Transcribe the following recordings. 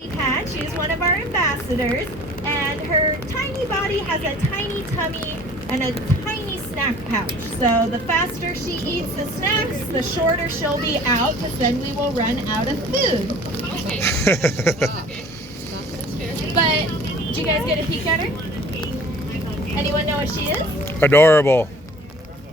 Lilypad. She's one of our ambassadors, and her tiny body has a tiny tummy and a tiny snack pouch. So the faster she eats the snacks, the shorter she'll be out, because then we will run out of food. But did you guys get a peek at her? Anyone know what she is? Adorable.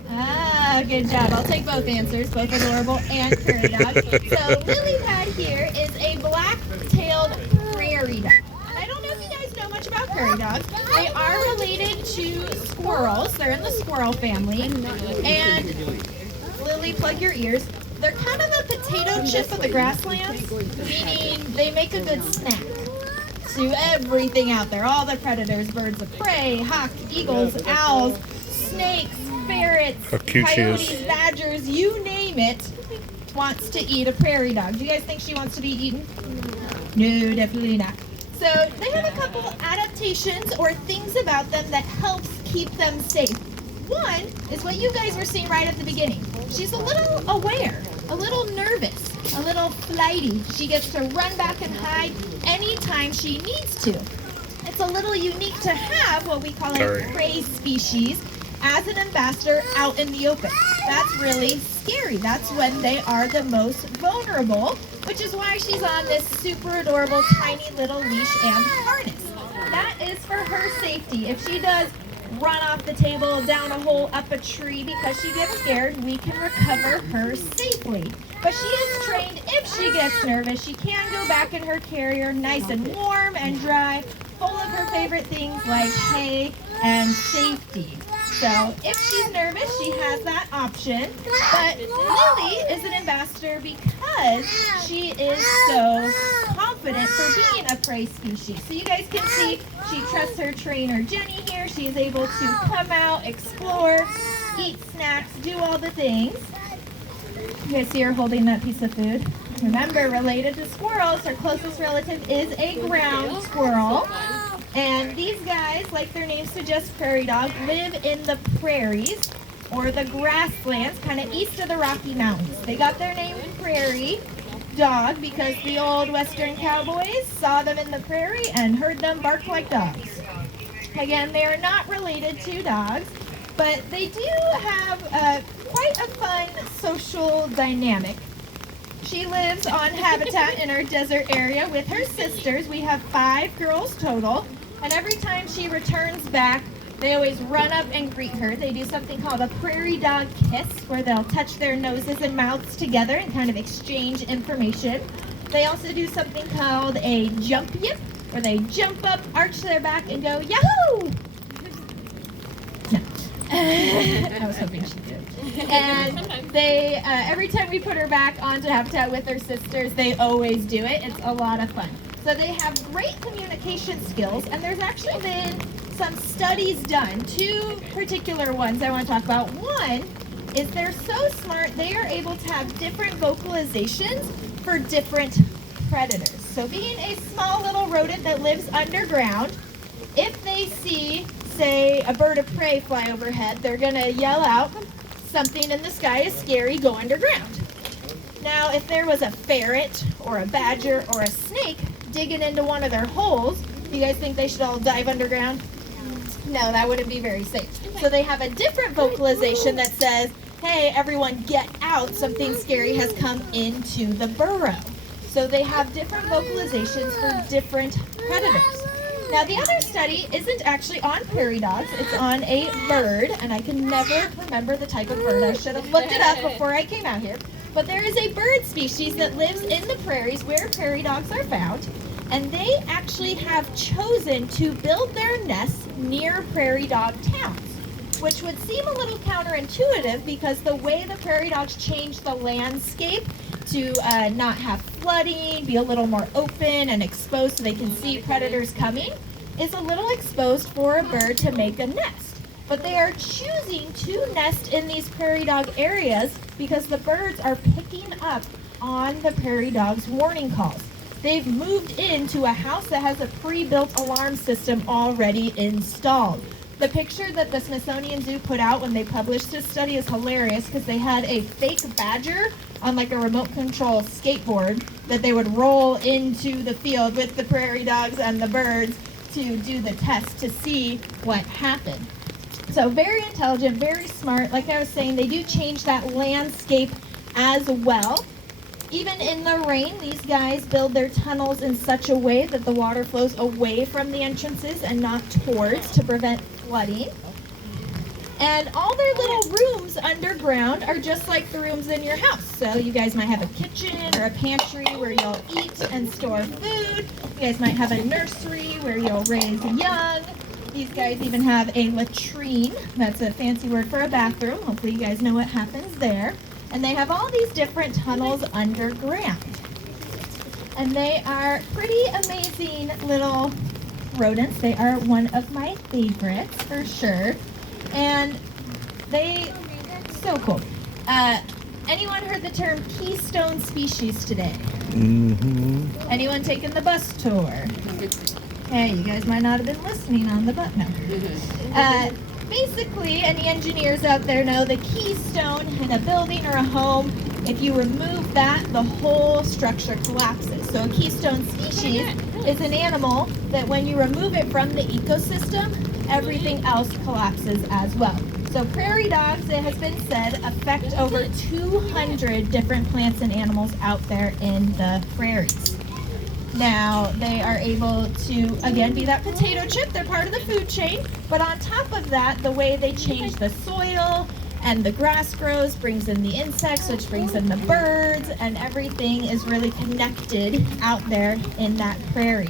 Ah, good job. I'll take both answers, both adorable and prairie dog. So Lilypad here is a black-tailed prairie dog. I don't know if you guys know much about prairie dogs. They are related to squirrels. They're in the squirrel family. And Lily, plug your ears. They're kind of a potato chip of the grasslands, meaning they make a good snack to everything out there. All the predators, birds of prey, hawks, eagles, owls, snakes, ferrets, coyotes, badgers, you name it, wants to eat a prairie dog. Do you guys think she wants to be eaten? No, definitely not. So they have a couple adaptations or things about them that helps keep them safe. One is what you guys were seeing right at the beginning. She's a little aware, a little nervous, a little flighty. She gets to run back and hide anytime she needs to. It's a little unique to have what we call a prey species as an ambassador out in the open. That's really scary. That's when they are the most vulnerable, which is why she's on this super adorable tiny little leash and harness. That is for her safety. If she does run off the table, down a hole, up a tree because she gets scared, we can recover her safely. But she is trained, if she gets nervous, she can go back in her carrier nice and warm and dry, full of her favorite things like hay and safety. So if she's nervous, she has that option. But Lily is an ambassador because she is so confident for being a prey species. So you guys can see she trusts her trainer Jenny here. She is able to come out, explore, eat snacks, do all the things. You guys see her holding that piece of food? Remember, related to squirrels, her closest relative is a ground squirrel. And these guys, like their name suggests, prairie dog, live in the prairies or the grasslands, kind of east of the Rocky Mountains. They got their name prairie dog because the old western cowboys saw them in the prairie and heard them bark like dogs. Again, they are not related to dogs, but they do have quite a fun social dynamic. She lives on habitat in our desert area with her sisters. We have 5 girls total. And every time she returns back, they always run up and greet her. They do something called a prairie dog kiss, where they'll touch their noses and mouths together and kind of exchange information. They also do something called a jump yip, where they jump up, arch their back, and go, Yahoo! No. I was hoping she did. And they, every time we put her back onto habitat with her sisters, they always do it. It's a lot of fun. So they have great communication skills, and there's actually been some studies done. 2 particular ones I want to talk about. One is they're so smart, they are able to have different vocalizations for different predators. So being a small little rodent that lives underground, if they see, say, a bird of prey fly overhead, they're going to yell out, something in the sky is scary, go underground. Now, if there was a ferret or a badger or a snake digging into one of their holes, do you guys think they should all dive underground? No, that wouldn't be very safe. So they have a different vocalization that says, hey, everyone get out, something scary has come into the burrow. So they have different vocalizations for different predators. Now, the other study isn't actually on prairie dogs. It's on a bird, and I can never remember the type of bird. I should have looked it up before I came out here. But there is a bird species that lives in the prairies where prairie dogs are found, and they actually have chosen to build their nests near prairie dog towns, which would seem a little counterintuitive because the way the prairie dogs change the landscape to not have flooding, be a little more open and exposed so they can see predators coming, is a little exposed for a bird to make a nest. But they are choosing to nest in these prairie dog areas because the birds are picking up on the prairie dog's warning calls. They've moved into a house that has a pre-built alarm system already installed. The picture that the Smithsonian Zoo put out when they published this study is hilarious because they had a fake badger on like a remote control skateboard that they would roll into the field with the prairie dogs and the birds to do the test to see what happened. So very intelligent, very smart. Like I was saying, they do change that landscape as well. Even in the rain, these guys build their tunnels in such a way that the water flows away from the entrances and not towards to prevent flooding. And all their little rooms underground are just like the rooms in your house. So you guys might have a kitchen or a pantry where you'll eat and store food. You guys might have a nursery where you'll raise young. These guys even have a latrine. That's a fancy word for a bathroom. Hopefully you guys know what happens there. And they have all these different tunnels underground. And they are pretty amazing little rodents. They are one of my favorites for sure. And so cool. Anyone heard the term keystone species today? Mm-hmm. Anyone taking the bus tour? Hey, you guys might not have been listening on the bus. No. Basically, any engineers out there know the keystone in a building or a home, if you remove that, the whole structure collapses. So a keystone species is an animal that when you remove it from the ecosystem, everything else collapses as well. So prairie dogs, it has been said, affect over 200 different plants and animals out there in the prairies. Now, they are able to, again, be that potato chip. They're part of the food chain. But on top of that, the way they change the soil and the grass grows brings in the insects, which brings in the birds, and everything is really connected out there in that prairie.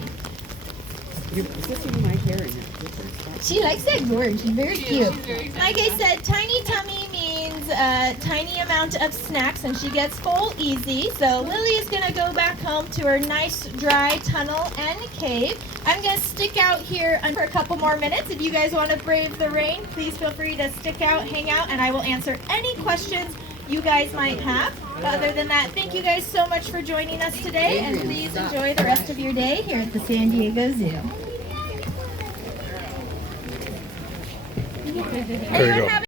She likes that gourd. She's very cute. Like I said, tiny tummy means a tiny amount of snacks, and she gets full easy. So Lily is going to go back home to her nice dry tunnel and cave. I'm going to stick out here for a couple more minutes. If you guys want to brave the rain, please feel free to stick out, hang out, and I will answer any questions you guys might have. But other than that, thank you guys so much for joining us today, and please enjoy the rest of your day here at the San Diego Zoo. There you go.